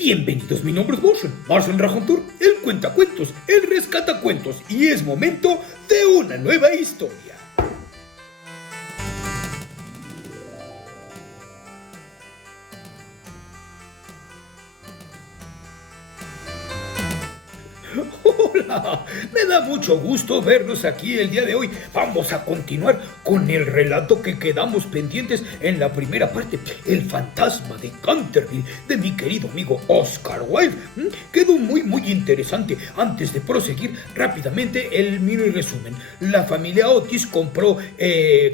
Bienvenidos, mi nombre es Martian Rajontur, el cuentacuentos, el rescatacuentos, y es momento de una nueva historia. Hola, me da mucho gusto verlos aquí el día de hoy. Vamos a continuar con el relato que quedamos pendientes en la primera parte, El fantasma de Canterville, de mi querido amigo Oscar Wilde. Quedó muy interesante. Antes de proseguir rápidamente el mini resumen, la familia Otis compró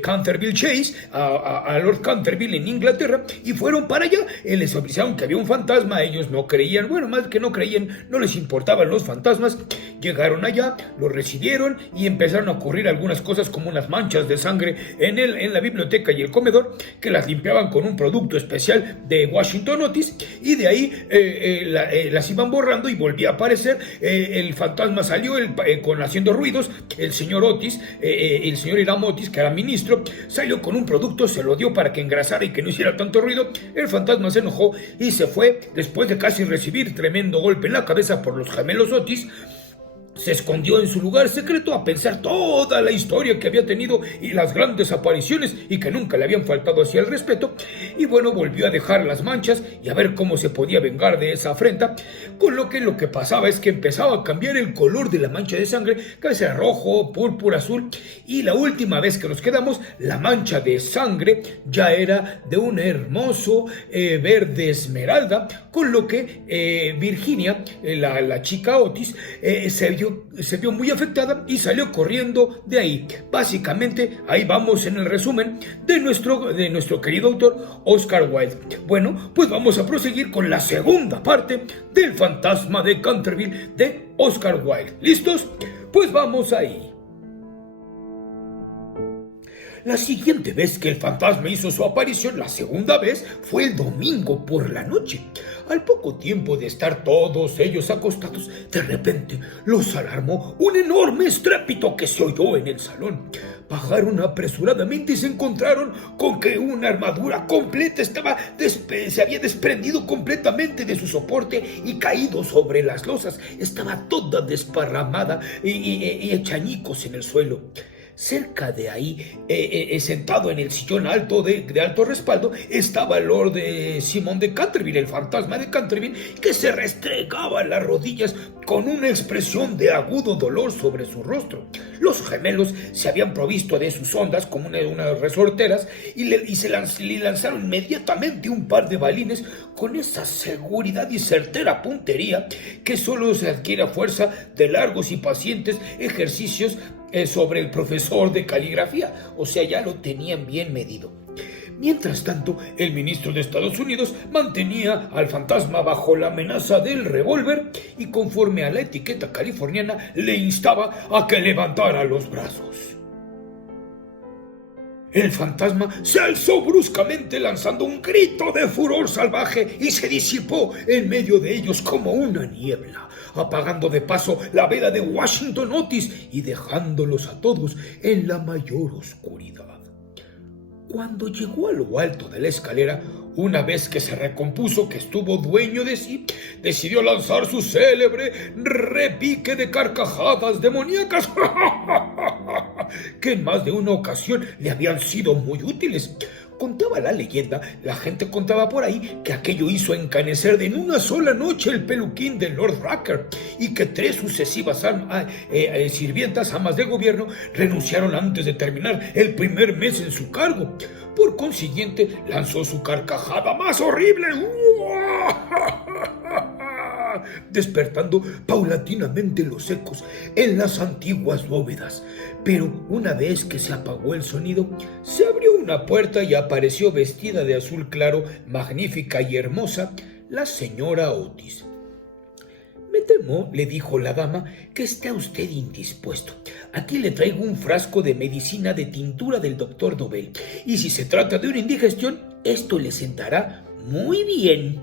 Canterville Chase a Lord Canterville en Inglaterra y fueron para allá. Les avisaron que había un fantasma, ellos no creían, bueno, más que no creían, no les importaban los fantasmas. Llegaron allá, lo recibieron y empezaron a ocurrir algunas cosas como unas manchas de sangre en la biblioteca y el comedor, que las limpiaban con un producto especial de Washington Otis, y de ahí las iban borrando y volvía a aparecer. El fantasma salió haciendo ruidos. El señor Otis, el señor Hiram Otis, que era ministro, salió con un producto, se lo dio para que engrasara y que no hiciera tanto ruido. El fantasma se enojó y se fue después de casi recibir tremendo golpe en la cabeza por los gemelos Otis. Se escondió en su lugar secreto a pensar toda la historia que había tenido y las grandes apariciones y que nunca le habían faltado hacia el respeto. Y bueno, volvió a dejar las manchas y a ver cómo se podía vengar de esa afrenta. Con lo que pasaba es que empezaba a cambiar el color de la mancha de sangre, que era rojo, púrpura, azul. Y la última vez que nos quedamos, la mancha de sangre ya era de un hermoso verde esmeralda. Con lo que Virginia, la chica Otis, se vio muy afectada y salió corriendo de ahí. Básicamente, ahí vamos en el resumen de nuestro querido autor Oscar Wilde. Bueno, pues vamos a proseguir con la segunda parte del fantasma de Canterville de Oscar Wilde. ¿Listos? Pues vamos ahí. La siguiente vez que el fantasma hizo su aparición, la segunda vez, fue el domingo por la noche. Al poco tiempo de estar todos ellos acostados, de repente los alarmó un enorme estrépito que se oyó en el salón. Bajaron apresuradamente y se encontraron con que una armadura completa se había desprendido completamente de su soporte y caído sobre las losas. Estaba toda desparramada y hecha añicos en el suelo. Cerca de ahí, sentado en el sillón alto de alto respaldo, estaba el Lord Simon de Canterville, el fantasma de Canterville, que se restregaba las rodillas con una expresión de agudo dolor sobre su rostro. Los gemelos se habían provisto de sus ondas como unas resorteras y le lanzaron inmediatamente un par de balines con esa seguridad y certera puntería que solo se adquiere a fuerza de largos y pacientes ejercicios sobre el profesor de caligrafía. O sea, ya lo tenían bien medido. Mientras tanto, el ministro de Estados Unidos mantenía al fantasma bajo la amenaza del revólver y, conforme a la etiqueta californiana, le instaba a que levantara los brazos. El fantasma se alzó bruscamente lanzando un grito de furor salvaje y se disipó en medio de ellos como una niebla, apagando de paso la vela de Washington Otis y dejándolos a todos en la mayor oscuridad. Cuando llegó a lo alto de la escalera, una vez que se recompuso, que estuvo dueño de sí, decidió lanzar su célebre repique de carcajadas demoníacas que en más de una ocasión le habían sido muy útiles. Contaba la leyenda, la gente contaba por ahí, que aquello hizo encanecer en una sola noche el peluquín de Lord Rucker y que 3 sucesivas sirvientas, amas de gobierno, renunciaron antes de terminar el primer mes en su cargo. Por consiguiente, lanzó su carcajada más horrible, despertando paulatinamente los ecos en las antiguas bóvedas. Pero una vez que se apagó el sonido, se abrió una puerta y apareció vestida de azul claro, magnífica y hermosa, la señora Otis. «Me temo», le dijo la dama, «que está usted indispuesto. Aquí le traigo un frasco de medicina de tintura del doctor Dobell, y si se trata de una indigestión, esto le sentará muy bien».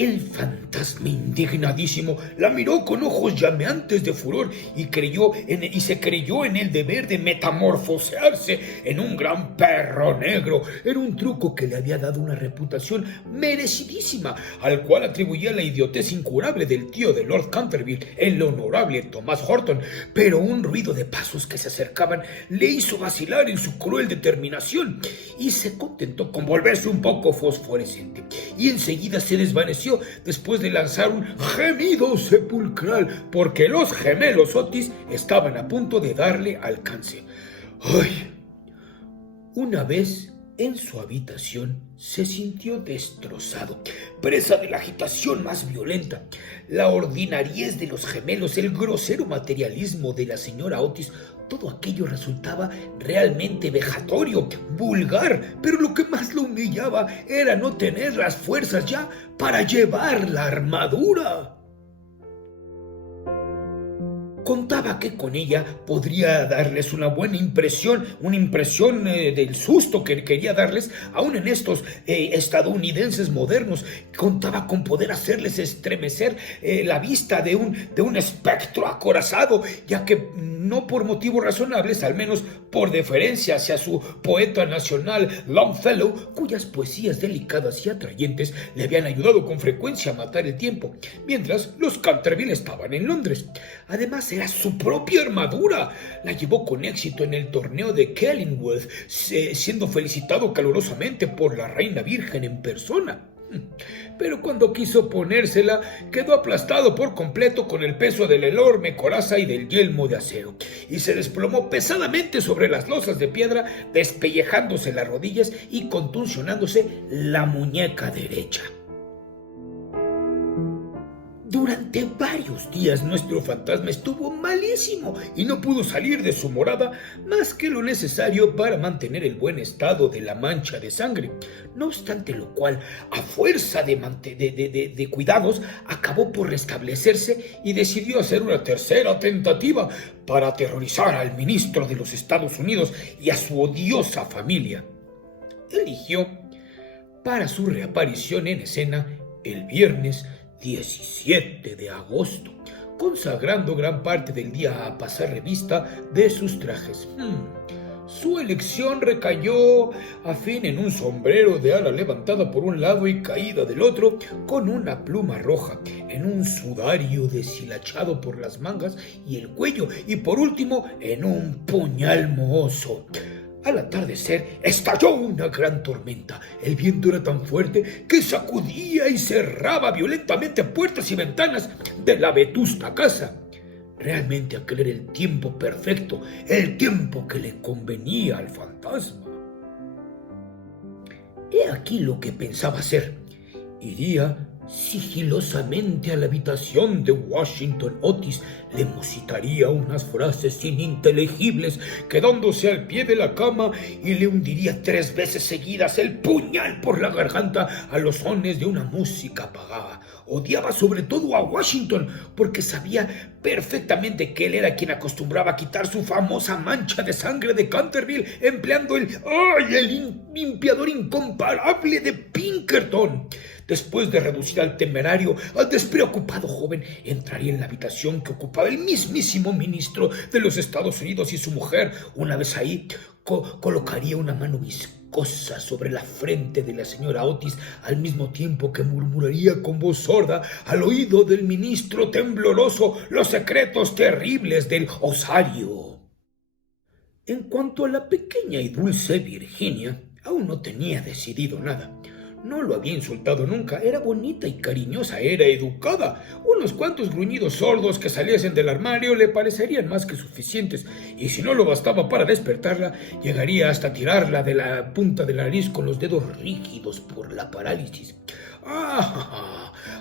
El fantasma, indignadísimo, la miró con ojos llameantes de furor y se creyó en el deber de metamorfosearse en un gran perro negro. Era un truco que le había dado una reputación merecidísima, al cual atribuía la idiotez incurable del tío de Lord Canterville, el honorable Thomas Horton. Pero un ruido de pasos que se acercaban le hizo vacilar en su cruel determinación y se contentó con volverse un poco fosforescente, y enseguida se desvaneció después de lanzar un gemido sepulcral, porque los gemelos Otis estaban a punto de darle alcance. ¡Ay! Una vez en su habitación se sintió destrozado, presa de la agitación más violenta. La ordinariez de los gemelos, el grosero materialismo de la señora Otis, todo aquello resultaba realmente vejatorio, vulgar, pero lo que más lo humillaba era no tener las fuerzas ya para llevar la armadura. Contaba que con ella podría darles una buena impresión, del susto que quería darles, aún en estos estadounidenses modernos. Contaba con poder hacerles estremecer la vista de un espectro acorazado, ya que no por motivos razonables, al menos por deferencia hacia su poeta nacional Longfellow, cuyas poesías delicadas y atrayentes le habían ayudado con frecuencia a matar el tiempo, mientras los Canterville estaban en Londres. Además, era su propia armadura. La llevó con éxito en el torneo de Kenilworth, siendo felicitado calurosamente por la reina virgen en persona. Pero cuando quiso ponérsela, quedó aplastado por completo con el peso de la enorme coraza y del yelmo de acero, y se desplomó pesadamente sobre las losas de piedra, despellejándose las rodillas y contusionándose la muñeca derecha. Durante varios días nuestro fantasma estuvo malísimo y no pudo salir de su morada más que lo necesario para mantener el buen estado de la mancha de sangre. No obstante lo cual, a fuerza de cuidados, acabó por restablecerse y decidió hacer una tercera tentativa para aterrorizar al ministro de los Estados Unidos y a su odiosa familia. Eligió para su reaparición en escena el viernes 17 de agosto, consagrando gran parte del día a pasar revista de sus trajes. Su elección recayó a fin en un sombrero de ala levantada por un lado y caída del otro, con una pluma roja, en un sudario deshilachado por las mangas y el cuello, y por último en un puñal mohoso. Al atardecer estalló una gran tormenta. El viento era tan fuerte que sacudía y cerraba violentamente puertas y ventanas de la vetusta casa. Realmente aquel era el tiempo perfecto, el tiempo que le convenía al fantasma. He aquí lo que pensaba hacer. Iría sigilosamente a la habitación de Washington Otis, le musitaría unas frases ininteligibles quedándose al pie de la cama y le hundiría 3 veces seguidas el puñal por la garganta a los sones de una música apagada. Odiaba sobre todo a Washington porque sabía perfectamente que él era quien acostumbraba a quitar su famosa mancha de sangre de Canterville empleando el limpiador incomparable de Pinkerton. Después de reducir al temerario, al despreocupado joven, entraría en la habitación que ocupaba el mismísimo ministro de los Estados Unidos y su mujer. Una vez ahí, colocaría una mano viscosa sobre la frente de la señora Otis, al mismo tiempo que murmuraría con voz sorda al oído del ministro tembloroso los secretos terribles del osario. En cuanto a la pequeña y dulce Virginia, aún no tenía decidido nada. No lo había insultado nunca, era bonita y cariñosa, era educada. Unos cuantos gruñidos sordos que saliesen del armario le parecerían más que suficientes, y si no lo bastaba para despertarla, llegaría hasta tirarla de la punta de la nariz con los dedos rígidos por la parálisis.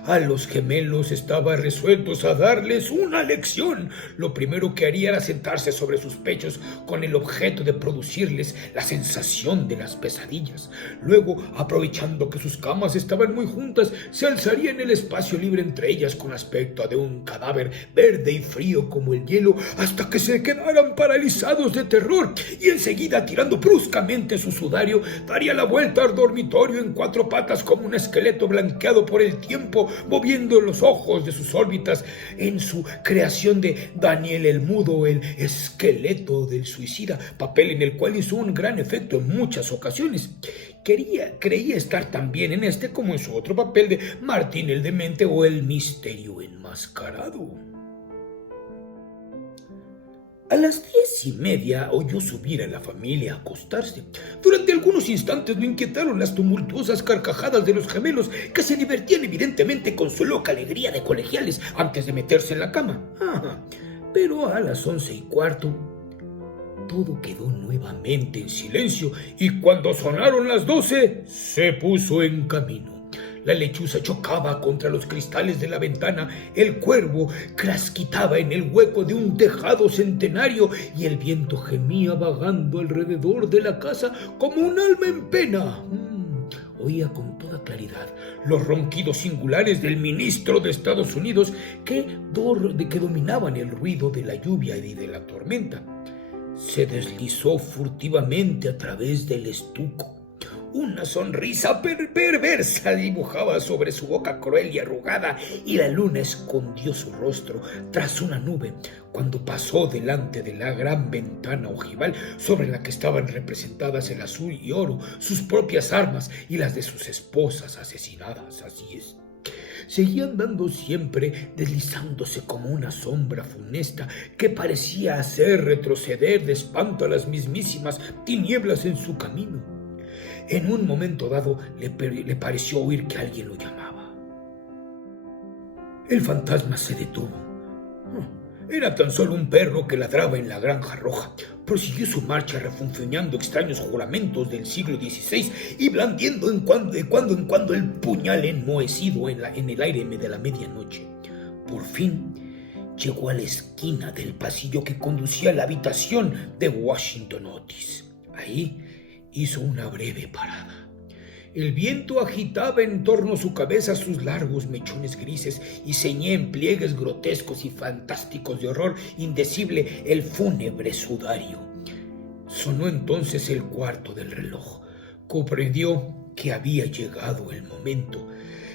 A los gemelos estaba resueltos a darles una lección. Lo primero que haría era sentarse sobre sus pechos con el objeto de producirles la sensación de las pesadillas. Luego, aprovechando que sus camas estaban muy juntas, se alzaría en el espacio libre entre ellas con aspecto de un cadáver verde y frío como el hielo hasta que se quedaran paralizados de terror, y enseguida, tirando bruscamente su sudario, daría la vuelta al dormitorio en 4 patas como un esqueleto blanqueado por el tiempo, moviendo los ojos de sus órbitas en su creación de Daniel el Mudo, el esqueleto del suicida, papel en el cual hizo un gran efecto en muchas ocasiones. Creía estar tan bien en este como en su otro papel de Martín el Demente o el Misterio Enmascarado. A las 10:30 oyó subir a la familia a acostarse. Durante algunos instantes lo inquietaron las tumultuosas carcajadas de los gemelos, que se divertían evidentemente con su loca alegría de colegiales antes de meterse en la cama. Pero a las 11:15 todo quedó nuevamente en silencio, y cuando sonaron las 12 se puso en camino. La lechuza chocaba contra los cristales de la ventana, el cuervo crasquitaba en el hueco de un tejado centenario y el viento gemía vagando alrededor de la casa como un alma en pena. Oía con toda claridad los ronquidos singulares del ministro de Estados Unidos que dominaban el ruido de la lluvia y de la tormenta. Se deslizó furtivamente a través del estuco. Una sonrisa perversa dibujaba sobre su boca cruel y arrugada, y la luna escondió su rostro tras una nube cuando pasó delante de la gran ventana ojival sobre la que estaban representadas en azul y oro sus propias armas y las de sus esposas asesinadas. Así es. Seguía andando siempre, deslizándose como una sombra funesta que parecía hacer retroceder de espanto a las mismísimas tinieblas en su camino. En un momento dado le pareció oír que alguien lo llamaba. El fantasma se detuvo. Era tan solo un perro que ladraba en la granja roja. Prosiguió su marcha refunfuñando extraños juramentos del siglo XVI y blandiendo de cuando en cuando el puñal enmohecido en el aire de la medianoche. Por fin llegó a la esquina del pasillo que conducía a la habitación de Washington Otis. Ahí hizo una breve parada. El viento agitaba en torno a su cabeza sus largos mechones grises y ceñía en pliegues grotescos y fantásticos de horror indecible el fúnebre sudario. Sonó entonces el cuarto del reloj. Comprendió que había llegado el momento.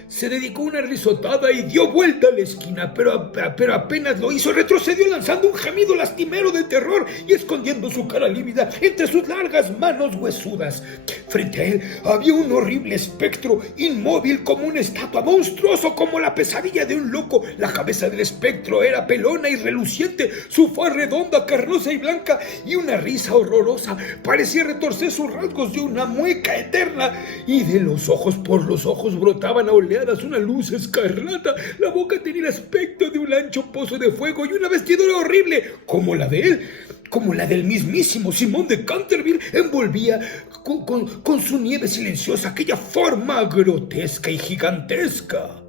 Se dedicó una risotada y dio vuelta a la esquina, pero apenas lo hizo, retrocedió lanzando un gemido lastimero de terror y escondiendo su cara lívida entre sus largas manos huesudas. Frente a él había un horrible espectro, inmóvil como una estatua, monstruoso como la pesadilla de un loco. La cabeza del espectro era pelona y reluciente, su faz redonda, carnosa y blanca, y una risa horrorosa parecía retorcer sus rasgos de una mueca eterna, y de los ojos, por los ojos brotaban a oleadas una luz escarlata. La boca tenía el aspecto de un ancho pozo de fuego y una vestidura horrible como la de él, como la del mismísimo Simón de Canterville, envolvía con su nieve silenciosa aquella forma grotesca y gigantesca.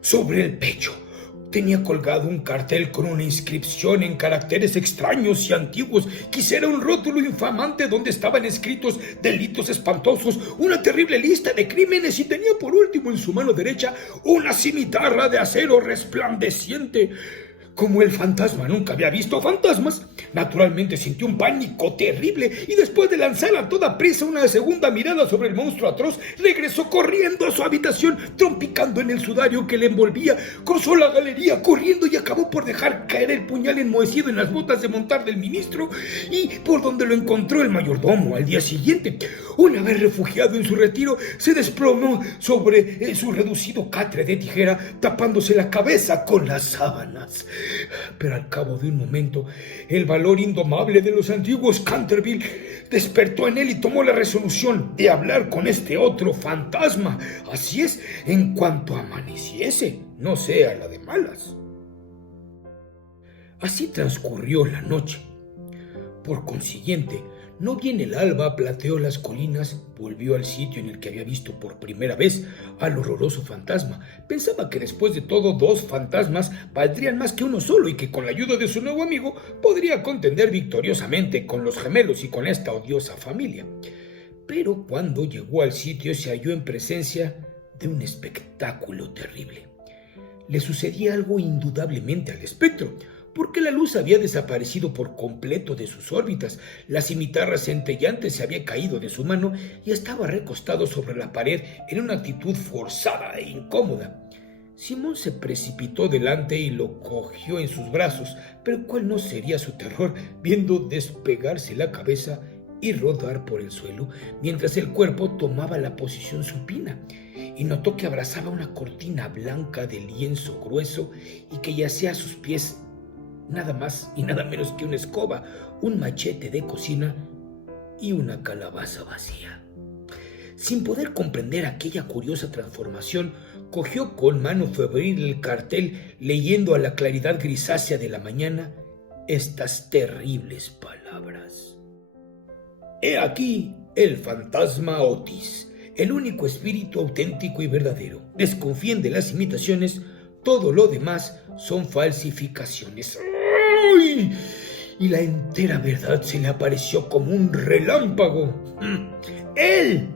Sobre el pecho tenía colgado un cartel con una inscripción en caracteres extraños y antiguos. Quizá era un rótulo infamante donde estaban escritos delitos espantosos, una terrible lista de crímenes, y tenía por último en su mano derecha una cimitarra de acero resplandeciente. Como el fantasma nunca había visto fantasmas, naturalmente sintió un pánico terrible y después de lanzar a toda prisa una segunda mirada sobre el monstruo atroz, regresó corriendo a su habitación, trompicando en el sudario que le envolvía. Cruzó la galería corriendo y acabó por dejar caer el puñal enmohecido en las botas de montar del ministro, y por donde lo encontró el mayordomo al día siguiente. Una vez refugiado en su retiro, se desplomó sobre su reducido catre de tijera, tapándose la cabeza con las sábanas. Pero al cabo de un momento, el valor indomable de los antiguos Canterville despertó en él y tomó la resolución de hablar con este otro fantasma. Así es, en cuanto amaneciese, no sea la de malas. Así transcurrió la noche. Por consiguiente, no bien el alba plateó las colinas, volvió al sitio en el que había visto por primera vez al horroroso fantasma. Pensaba que después de todo 2 fantasmas valdrían más que uno solo, y que con la ayuda de su nuevo amigo podría contender victoriosamente con los gemelos y con esta odiosa familia. Pero cuando llegó al sitio se halló en presencia de un espectáculo terrible. Le sucedía algo indudablemente al espectro, porque la luz había desaparecido por completo de sus órbitas, la cimitarra centellante se había caído de su mano y estaba recostado sobre la pared en una actitud forzada e incómoda. Simón se precipitó delante y lo cogió en sus brazos, pero cuál no sería su terror viendo despegarse la cabeza y rodar por el suelo, mientras el cuerpo tomaba la posición supina, y notó que abrazaba una cortina blanca de lienzo grueso y que yacía a sus pies nada más y nada menos que una escoba, un machete de cocina y una calabaza vacía. Sin poder comprender aquella curiosa transformación, cogió con mano febril el cartel, leyendo a la claridad grisácea de la mañana estas terribles palabras: «He aquí el fantasma Otis, el único espíritu auténtico y verdadero. Desconfíen de las imitaciones, todo lo demás son falsificaciones». ¡Ay! Y la entera verdad se le apareció como un relámpago. ¡Él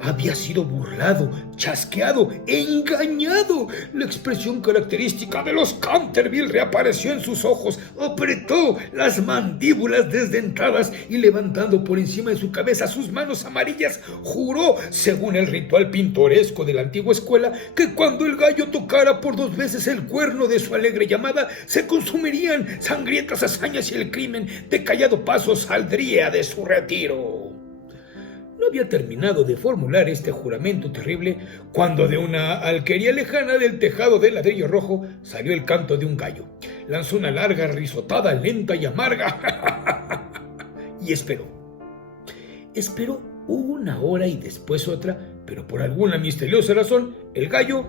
había sido burlado, chasqueado, engañado! La expresión característica de los Canterville reapareció en sus ojos. Apretó las mandíbulas desdentadas y, levantando por encima de su cabeza sus manos amarillas, juró, según el ritual pintoresco de la antigua escuela, que cuando el gallo tocara por 2 veces el cuerno de su alegre llamada, se consumirían sangrientas hazañas y el crimen de callado paso saldría de su retiro. No había terminado de formular este juramento terrible cuando de una alquería lejana del tejado de ladrillo rojo salió el canto de un gallo. Lanzó una larga risotada lenta y amarga y esperó. Esperó 1 hora y después otra, pero por alguna misteriosa razón el gallo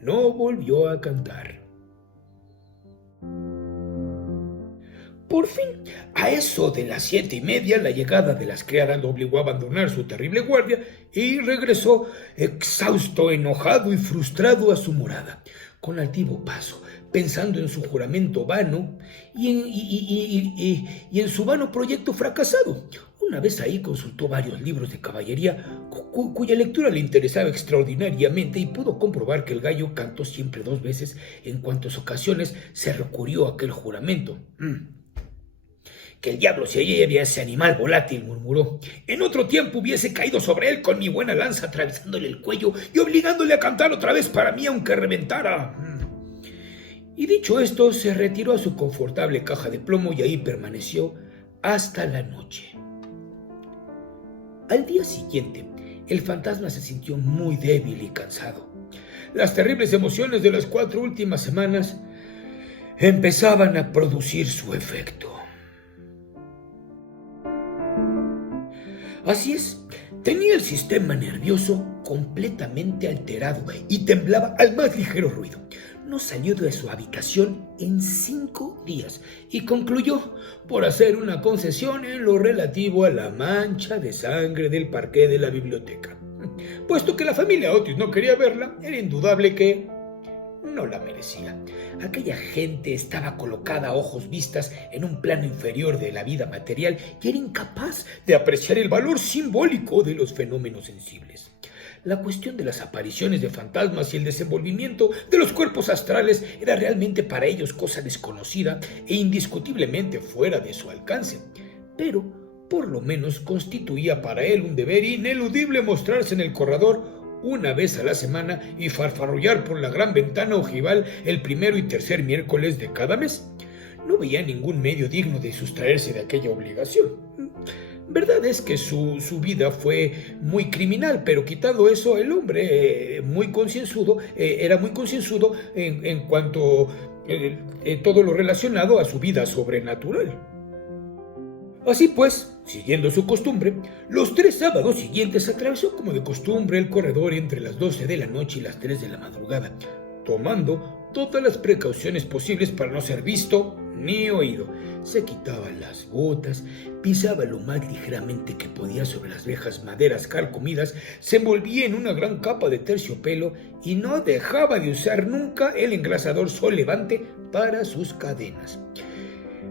no volvió a cantar. Por fin, a eso de las 7:30, la llegada de las criadas lo obligó a abandonar su terrible guardia y regresó exhausto, enojado y frustrado a su morada, con altivo paso, pensando en su juramento vano y en su vano proyecto fracasado. Una vez ahí consultó varios libros de caballería cuya lectura le interesaba extraordinariamente y pudo comprobar que el gallo cantó siempre 2 veces en cuantas ocasiones se recurrió a aquel juramento. «Que el diablo se lleve a ese animal volátil», murmuró. «En otro tiempo hubiese caído sobre él con mi buena lanza, atravesándole el cuello y obligándole a cantar otra vez para mí aunque reventara». Y dicho esto, se retiró a su confortable caja de plomo y ahí permaneció hasta la noche. Al día siguiente, el fantasma se sintió muy débil y cansado. Las terribles emociones de las 4 últimas semanas empezaban a producir su efecto. Así es, tenía el sistema nervioso completamente alterado y temblaba al más ligero ruido. No salió de su habitación en 5 días y concluyó por hacer una concesión en lo relativo a la mancha de sangre del parqué de la biblioteca. Puesto que la familia Otis no quería verla, era indudable que no la merecía. Aquella gente estaba colocada a ojos vistas en un plano inferior de la vida material y era incapaz de apreciar el valor simbólico de los fenómenos sensibles. La cuestión de las apariciones de fantasmas y el desenvolvimiento de los cuerpos astrales era realmente para ellos cosa desconocida e indiscutiblemente fuera de su alcance. Pero, por lo menos, constituía para él un deber ineludible mostrarse en el corredor 1 vez a la semana y farfarullar por la gran ventana ojival el 1º y 3er miércoles de cada mes. No veía ningún medio digno de sustraerse de aquella obligación. Verdad es que su vida fue muy criminal, pero quitado eso, el hombre era muy concienzudo en cuanto a todo lo relacionado a su vida sobrenatural. Así pues, siguiendo su costumbre, los 3 sábados siguientes atravesó como de costumbre el corredor entre las 12 de la noche y las 3 de la madrugada, tomando todas las precauciones posibles para no ser visto ni oído. Se quitaba las botas, pisaba lo más ligeramente que podía sobre las viejas maderas carcomidas, se envolvía en una gran capa de terciopelo y no dejaba de usar nunca el engrasador solevante para sus cadenas.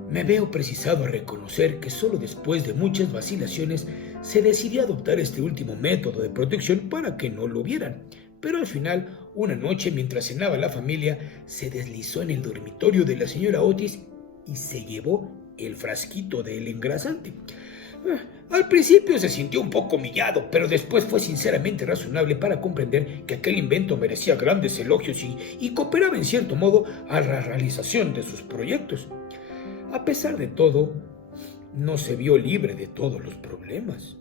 Me veo precisado a reconocer que solo después de muchas vacilaciones se decidió adoptar este último método de protección para que no lo vieran. pero al final, una noche mientras cenaba la familia, se deslizó en el dormitorio de la señora Otis y se llevó el frasquito del engrasante. Al principio se sintió un poco humillado, pero después fue sinceramente razonable para comprender que aquel invento merecía grandes elogios y cooperaba en cierto modo a la realización de sus proyectos. A pesar de todo, no se vio libre de todos los problemas.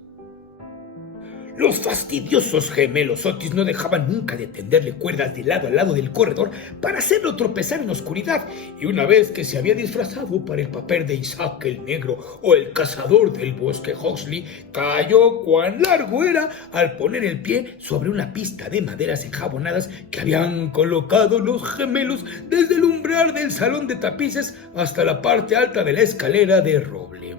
Los fastidiosos gemelos Otis no dejaban nunca de tenderle cuerdas de lado a lado del corredor para hacerlo tropezar en la oscuridad, y una vez que se había disfrazado para el papel de Isaac el Negro o el cazador del bosque Huxley, cayó cuán largo era al poner el pie sobre una pista de maderas enjabonadas que habían colocado los gemelos desde el umbral del salón de tapices hasta la parte alta de la escalera de roble.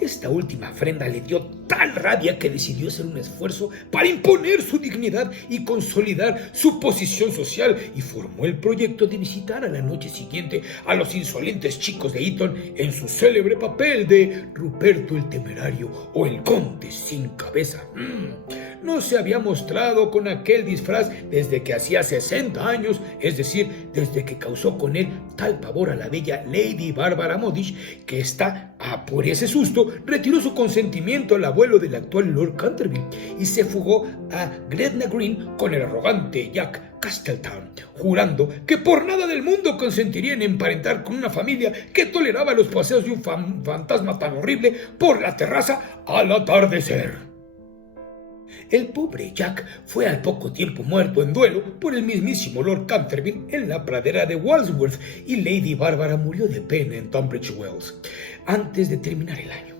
Esta última ofrenda le dio tal rabia que decidió hacer un esfuerzo para imponer su dignidad y consolidar su posición social, y formó el proyecto de visitar a la noche siguiente a los insolentes chicos de Eton en su célebre papel de Ruperto el Temerario o el Conde sin Cabeza. No se había mostrado con aquel disfraz desde que hacía 60 años, es decir, desde que causó con él tal pavor a la bella Lady Bárbara Modish, que por ese susto, retiró su consentimiento al abuelo del actual Lord Canterville y se fugó a Gretna Green con el arrogante Jack Castletown, jurando que por nada del mundo consentiría en emparentar con una familia que toleraba los paseos de un fantasma tan horrible por la terraza al atardecer. El pobre Jack fue al poco tiempo muerto en duelo por el mismísimo Lord Canterville en la pradera de Walsworth, y Lady Bárbara murió de pena en Tunbridge Wells antes de terminar el año.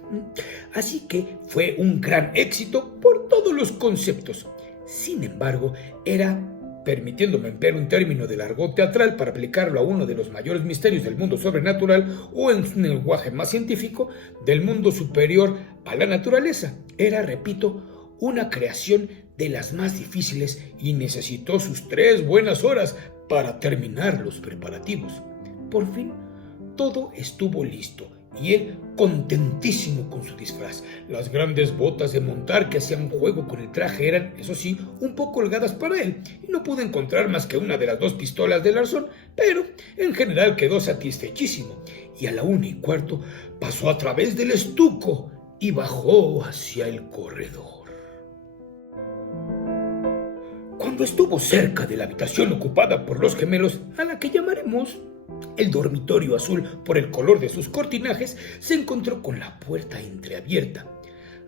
Así que fue un gran éxito por todos los conceptos. Sin embargo, era, permitiéndome emplear un término del argot teatral para aplicarlo a uno de los mayores misterios del mundo sobrenatural, o en un lenguaje más científico, del mundo superior a la naturaleza. Era, repito, una creación de las más difíciles y necesitó sus 3 buenas horas para terminar los preparativos. Por fin, todo estuvo listo y él contentísimo con su disfraz. Las grandes botas de montar que hacían juego con el traje eran, eso sí, un poco holgadas para él, y no pudo encontrar más que una de las 2 pistolas del arzón, pero en general quedó satisfechísimo, y a la 1:15 pasó a través del estuco y bajó hacia el corredor. Cuando estuvo cerca de la habitación ocupada por los gemelos, a la que llamaremos el dormitorio azul por el color de sus cortinajes, se encontró con la puerta entreabierta.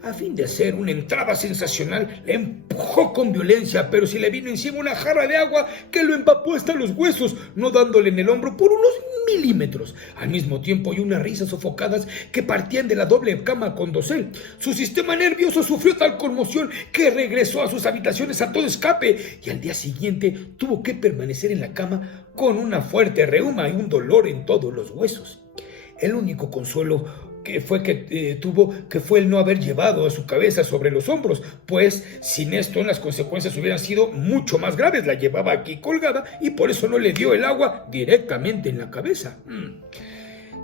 A fin de hacer una entrada sensacional, la empujó con violencia, pero se le vino encima una jarra de agua que lo empapó hasta los huesos, no dándole en el hombro por unos milímetros. Al mismo tiempo oí unas risas sofocadas que partían de la doble cama con dosel. Su sistema nervioso sufrió tal conmoción que regresó a sus habitaciones a todo escape, y al día siguiente tuvo que permanecer en la cama con una fuerte reuma y un dolor en todos los huesos. El único consuelo tuvo fue el no haber llevado a su cabeza sobre los hombros, pues sin esto las consecuencias hubieran sido mucho más graves. La llevaba aquí colgada y por eso no le dio el agua directamente en la cabeza.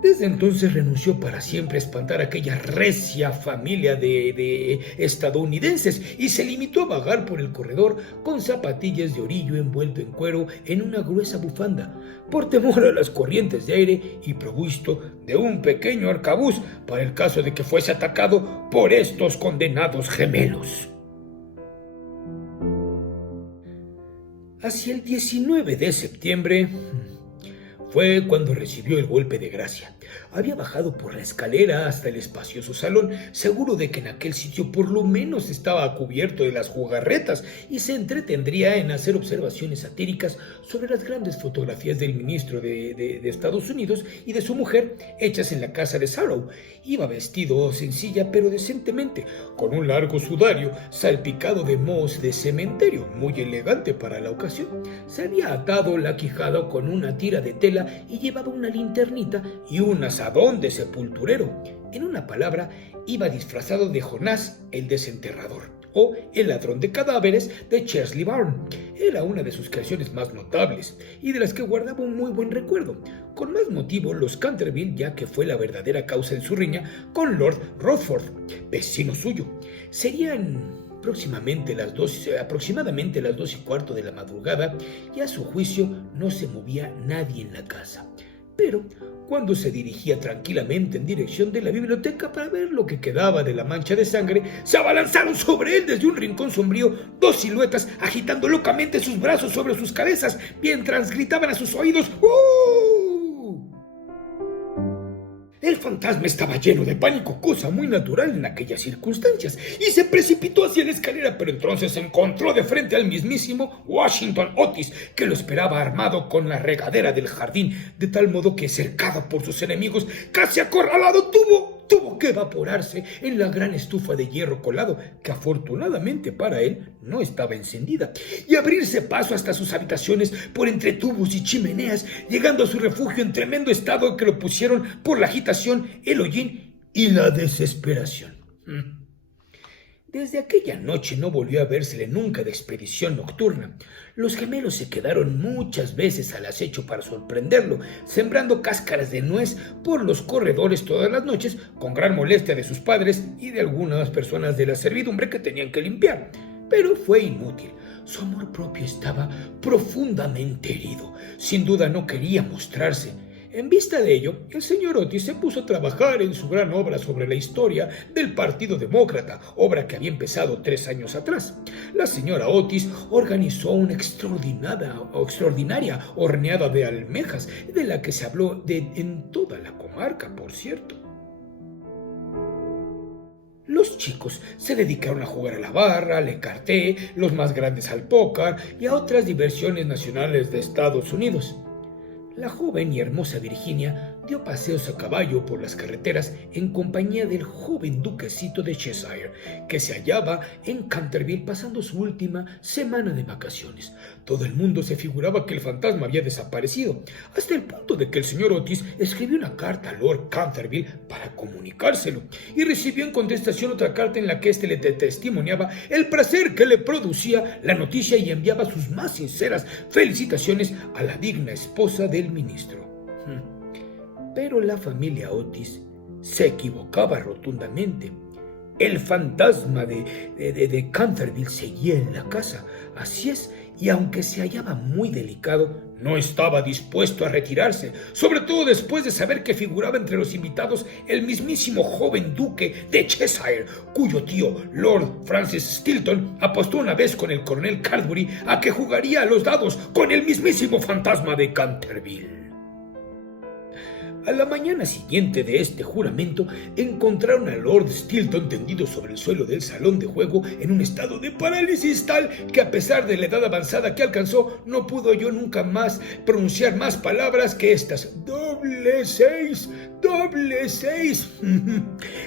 Desde entonces renunció para siempre a espantar a aquella recia familia de estadounidenses y se limitó a vagar por el corredor con zapatillas de orillo envuelto en cuero en una gruesa bufanda, por temor a las corrientes de aire y provisto de un pequeño arcabuz para el caso de que fuese atacado por estos condenados gemelos. Hacia el 19 de septiembre... fue cuando recibió el golpe de gracia. Había bajado por la escalera hasta el espacioso salón, seguro de que en aquel sitio por lo menos estaba cubierto de las jugarretas, y se entretendría en hacer observaciones satíricas sobre las grandes fotografías del ministro de Estados Unidos y de su mujer hechas en la casa de Sarrow. Iba vestido sencilla pero decentemente, con un largo sudario salpicado de moho de cementerio, muy elegante para la ocasión. Se había atado la quijada con una tira de tela y llevaba una linternita y un azadón de sepulturero. En una palabra, iba disfrazado de Jonás el desenterrador, o el ladrón de cadáveres de Chesley Barn. Era una de sus creaciones más notables y de las que guardaba un muy buen recuerdo. Con más motivo los Canterville, ya que fue la verdadera causa de su riña con Lord Rothford, vecino suyo. Serían aproximadamente las 2:15 de la madrugada, y a su juicio no se movía nadie en la casa. Pero cuando se dirigía tranquilamente en dirección de la biblioteca para ver lo que quedaba de la mancha de sangre, se abalanzaron sobre él desde un rincón sombrío dos siluetas agitando locamente sus brazos sobre sus cabezas mientras gritaban a sus oídos ¡Uh! El fantasma estaba lleno de pánico, cosa muy natural en aquellas circunstancias, y se precipitó hacia la escalera, pero entonces se encontró de frente al mismísimo Washington Otis, que lo esperaba armado con la regadera del jardín, de tal modo que, cercado por sus enemigos, casi acorralado, tuvo que evaporarse en la gran estufa de hierro colado, que afortunadamente para él no estaba encendida, y abrirse paso hasta sus habitaciones por entre tubos y chimeneas, llegando a su refugio en tremendo estado que lo pusieron por la agitación, el hollín y la desesperación. Desde aquella noche no volvió a vérsele nunca de expedición nocturna. Los gemelos se quedaron muchas veces al acecho para sorprenderlo, sembrando cáscaras de nuez por los corredores todas las noches, con gran molestia de sus padres y de algunas personas de la servidumbre que tenían que limpiar. Pero fue inútil. Su amor propio estaba profundamente herido. Sin duda no quería mostrarse. En vista de ello, el señor Otis se puso a trabajar en su gran obra sobre la historia del Partido Demócrata, obra que había empezado 3 años atrás. La señora Otis organizó una extraordinaria horneada de almejas, de la que se habló en toda la comarca, por cierto. Los chicos se dedicaron a jugar a la barra, al écarté, los más grandes al póker y a otras diversiones nacionales de Estados Unidos. La joven y hermosa Virginia dio paseos a caballo por las carreteras en compañía del joven duquecito de Cheshire, que se hallaba en Canterville pasando su última semana de vacaciones. Todo el mundo se figuraba que el fantasma había desaparecido, hasta el punto de que el señor Otis escribió una carta a Lord Canterville para comunicárselo, y recibió en contestación otra carta en la que éste le testimoniaba el placer que le producía la noticia y enviaba sus más sinceras felicitaciones a la digna esposa del ministro. Pero la familia Otis se equivocaba rotundamente. El fantasma de Canterville seguía en la casa, así es, y aunque se hallaba muy delicado, no estaba dispuesto a retirarse, sobre todo después de saber que figuraba entre los invitados el mismísimo joven duque de Cheshire, cuyo tío, Lord Francis Stilton, apostó una vez con el coronel Cartbury a que jugaría a los dados con el mismísimo fantasma de Canterville. A la mañana siguiente de este juramento, encontraron a Lord Stilton tendido sobre el suelo del salón de juego en un estado de parálisis tal que, a pesar de la edad avanzada que alcanzó, no pudo yo nunca más pronunciar más palabras que estas: ¡Doble seis! ¡Doble seis!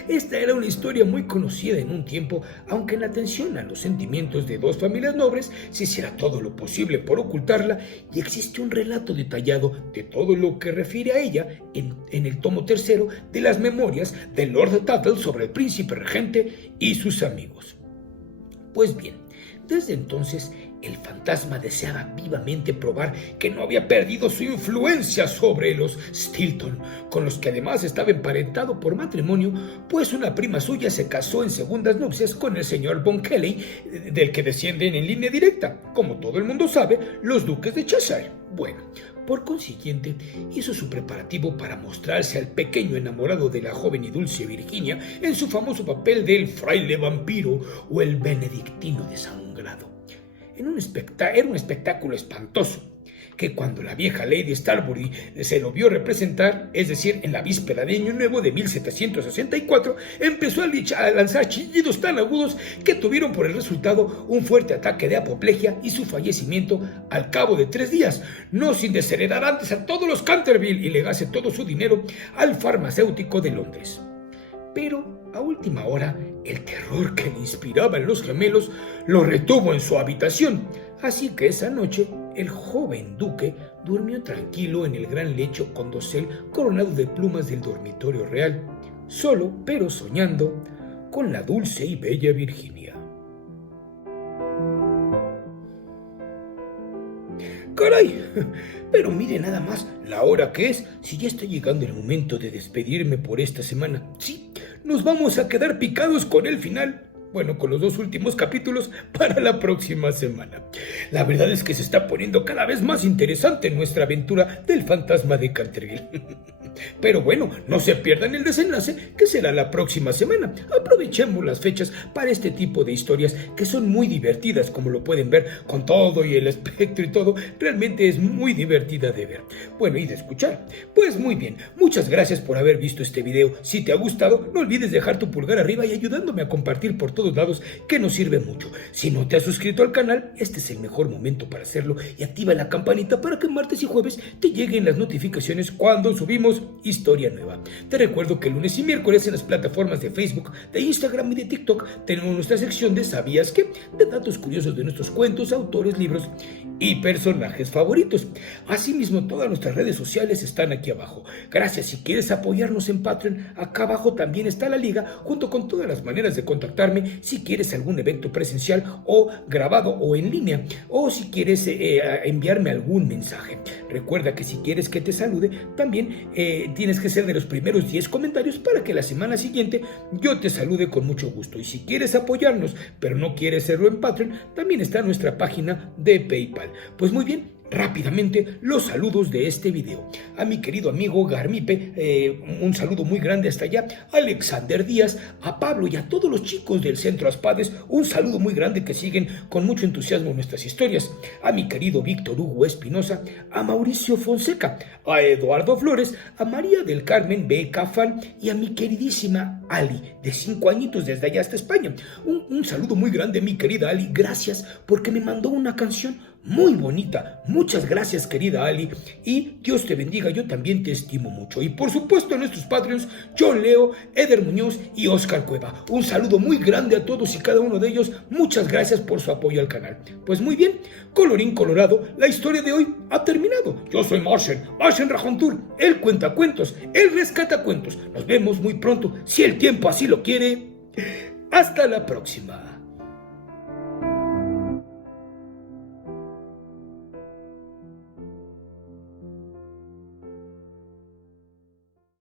Esta era una historia muy conocida en un tiempo, aunque en atención a los sentimientos de dos familias nobles se hiciera todo lo posible por ocultarla, y existe un relato detallado de todo lo que refiere a ella en el tomo 3 de las memorias de Lord Tuttle sobre el príncipe regente y sus amigos. Pues bien, desde entonces el fantasma deseaba vivamente probar que no había perdido su influencia sobre los Stilton, con los que además estaba emparentado por matrimonio, pues una prima suya se casó en segundas nupcias con el señor Von Kelly, del que descienden en línea directa, como todo el mundo sabe, los duques de Cheshire. Bueno, por consiguiente, hizo su preparativo para mostrarse al pequeño enamorado de la joven y dulce Virginia en su famoso papel del fraile vampiro o el benedictino desangrado. Era un espectáculo espantoso, que cuando la vieja Lady Starbury se lo vio representar, es decir, en la víspera de Año Nuevo de 1764, empezó a lanzar chillidos tan agudos que tuvieron por el resultado un fuerte ataque de apoplejía y su fallecimiento al cabo de 3 días, no sin desheredar antes a todos los Canterville y legase todo su dinero al farmacéutico de Londres. Pero a última hora, el terror que le inspiraban los gemelos lo retuvo en su habitación, así que esa noche el joven duque durmió tranquilo en el gran lecho con dosel coronado de plumas del dormitorio real, solo pero soñando con la dulce y bella Virginia. ¡Caray! Pero mire nada más la hora que es, si ya está llegando el momento de despedirme por esta semana. Sí, nos vamos a quedar picados con el final. bueno, con los 2 últimos capítulos para la próxima semana. La verdad es que se está poniendo cada vez más interesante nuestra aventura del fantasma de Canterville. Pero bueno, no se pierdan el desenlace, que será la próxima semana. Aprovechemos las fechas para este tipo de historias que son muy divertidas, como lo pueden ver, con todo y el espectro y todo. Realmente es muy divertida de ver, bueno, y de escuchar. Pues muy bien, muchas gracias por haber visto este video. Si te ha gustado, no olvides dejar tu pulgar arriba y ayudándome a compartir por todos lados, que nos sirve mucho. Si no te has suscrito al canal, este es el mejor momento para hacerlo, y activa la campanita para que martes y jueves te lleguen las notificaciones cuando subimos historia nueva. Te recuerdo que lunes y miércoles en las plataformas de Facebook, de Instagram y de TikTok tenemos nuestra sección de ¿Sabías qué?, de datos curiosos de nuestros cuentos, autores, libros y personajes favoritos. Asimismo, todas nuestras redes sociales están aquí abajo. Gracias. Si quieres apoyarnos en Patreon, acá abajo también está la liga, junto con todas las maneras de contactarme si quieres algún evento presencial o grabado o en línea, o si quieres enviarme algún mensaje. Recuerda que si quieres que te salude, también tienes que ser de los primeros 10 comentarios para que la semana siguiente yo te salude con mucho gusto. Y si quieres apoyarnos, pero no quieres hacerlo en Patreon, también está nuestra página de PayPal. Pues muy bien, rápidamente los saludos de este video. A mi querido amigo Garmipe, un saludo muy grande hasta allá. A Alexander Díaz, a Pablo y a todos los chicos del Centro Aspades, un saludo muy grande, que siguen con mucho entusiasmo nuestras historias. A mi querido Víctor Hugo Espinosa, a Mauricio Fonseca, a Eduardo Flores, a María del Carmen B. Cafán y a mi queridísima Ali, de 5 añitos desde allá hasta España. Un saludo muy grande, mi querida Ali. Gracias porque me mandó una canción muy bonita. Muchas gracias, querida Ali, y Dios te bendiga. Yo también te estimo mucho. Y por supuesto a nuestros Patreons, John Leo, Eder Muñoz y Oscar Cueva. Un saludo muy grande a todos y cada uno de ellos. Muchas gracias por su apoyo al canal. Pues muy bien, colorín colorado, la historia de hoy ha terminado. Yo soy Martian Rajontur, el cuentacuentos, el rescatacuentos. Nos vemos muy pronto, si el tiempo así lo quiere. Hasta la próxima.